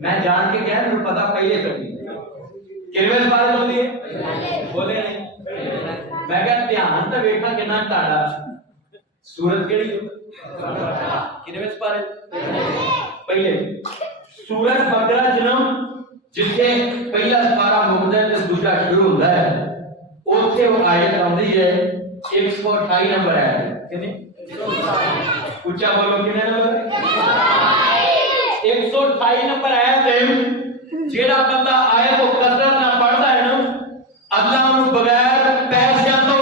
میں جان کے کہہ رہا پتا پہلے کرنی کنویں بارے ہوتی ہے بولے نہیں میں کہا دھیان تو ویکھا کنا تاڑا سورت کیڑی کنویں بارے پہلے سورت بقرہ جنم جتھے پہلا سپارہ مکدا ہے تے دوسرا شروع ہوندا ہے اوتھے وہ آیت آندی ہے 128 نمبر ہے کتنی اونچا بولو کتنے نمبر 128 نمبر آیت ہے جیڑا بندہ آیت کو کثرت نہ پڑھدا ہے نا اللہ انہوں بغیر پیسے تو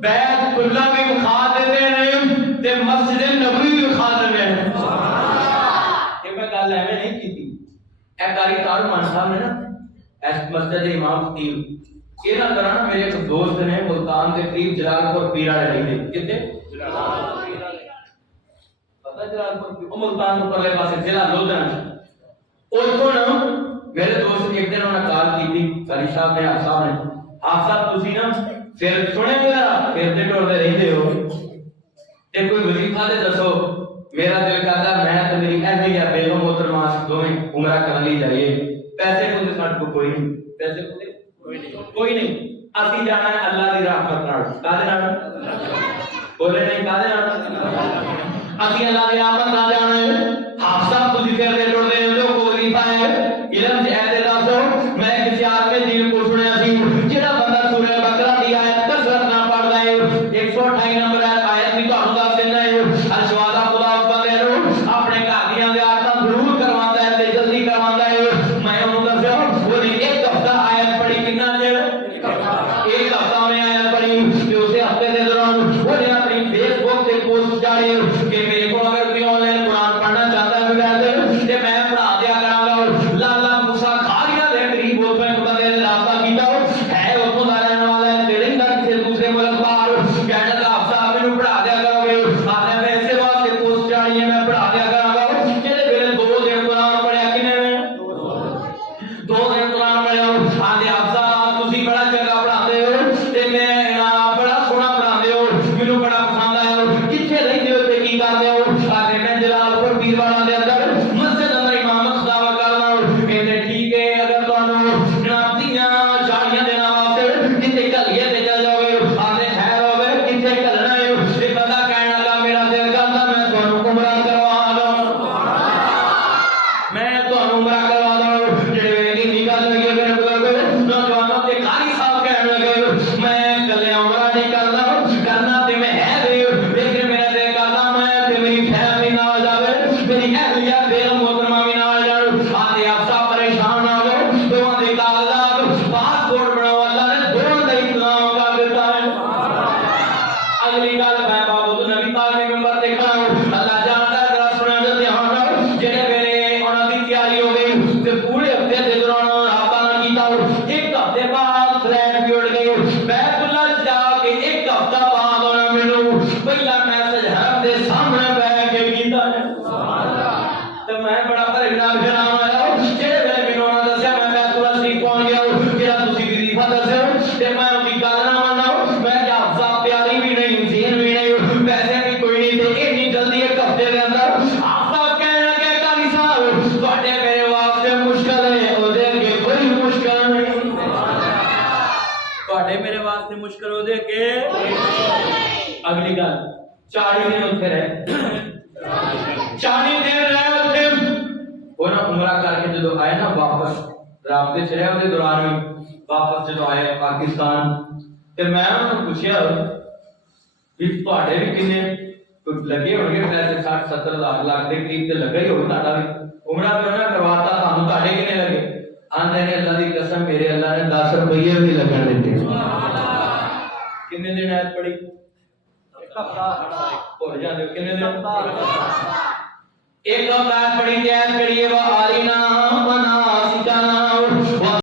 بیت اللہ بھی کھا دیتے ہیں تے مسجد نبوی بھی کھا دیتے ہیں یہ میں گل ایویں نہیں کیتی اے قاری کارمان صاحب نے نا اس مسجد امام خطیب یہ نہ کرنا میرے ایک دوست نے ملتان کے قریب جلال پور پیرا رہی تھے کتے جلال پور ملتان کو پرلے پاسے ضلع لودھنا اوتھوں نا میرے دوست ایک دن انہوں نے کال کی تھی قاری صاحب نے آپ صاحب تسی نا پھر سنے گا پھر تے ٹردے رہندے ہو تے کوئی وظیفہ دے دسو میرا دل کہتا میں تے میری اہلی یا بیگم محترمہ دوویں عمرہ کر لی جائیے پیسے کو تے ساڈے کو کوئی نہیں پیسے کو کوئی نہیں اسی جانا ہے اللہ دی رحمت نال کادے نال بولے نہیں کادے نال اسی اللہ دی رحمت نال جانا ہے آپ صاحب خود پھر دے ٹردے ہیں کو وظیفہ ہے علم سے اے دسو میں کسی عالم دین کو سنیا سی جڑا بندہ سورہ بقرہ دی آیت کثرت نہ پڑھدا ہے 128 نمبر آیت بھی تانوں دس دینا ہے اشوادا خدا بندے نو اپنے گھر دیاں زیارتاں ضرور کرواتا ہے تے جلدی کرواتا ہے میں انہوں دسیا وہ ایک ہفتہ آیت پڑھی کتنا چیر ایک ہفتہ میں آیت پڑھی تے اسے ہفتے دے دوران وہ نے اپنی فیس بک تے پوسٹ ڈالی کہ میرے کو اگر کوئی آن لائن قرآن پڑھنا چاہتا ہے تے اگلی گل 40 دن اتنے رہے 40 دن رہے اتنے انہوں عمرہ کر کے جدو آئے نا واپس رابطے چ رہے وہ دوران واپس جدو آئے پاکستان تے میں انہوں نے پوچھا بھی تھوڑے بھی کنے لگے ہو گے پیسے 60-70 لاکھ کے قریب تے لگا ہی ہوگا تھوڑا بھی عمرہ پہ انہوں نے کرواتا تھانوں تھوڑے کنے لگے آندے نے اللہ دی قسم میرے اللہ نے 10 روپیے بھی لگن دیتے کنے دن آیت پڑھی ہو جاندے کنے دن ایک آیت پڑھی تے آیت کریے وا آلینا بنا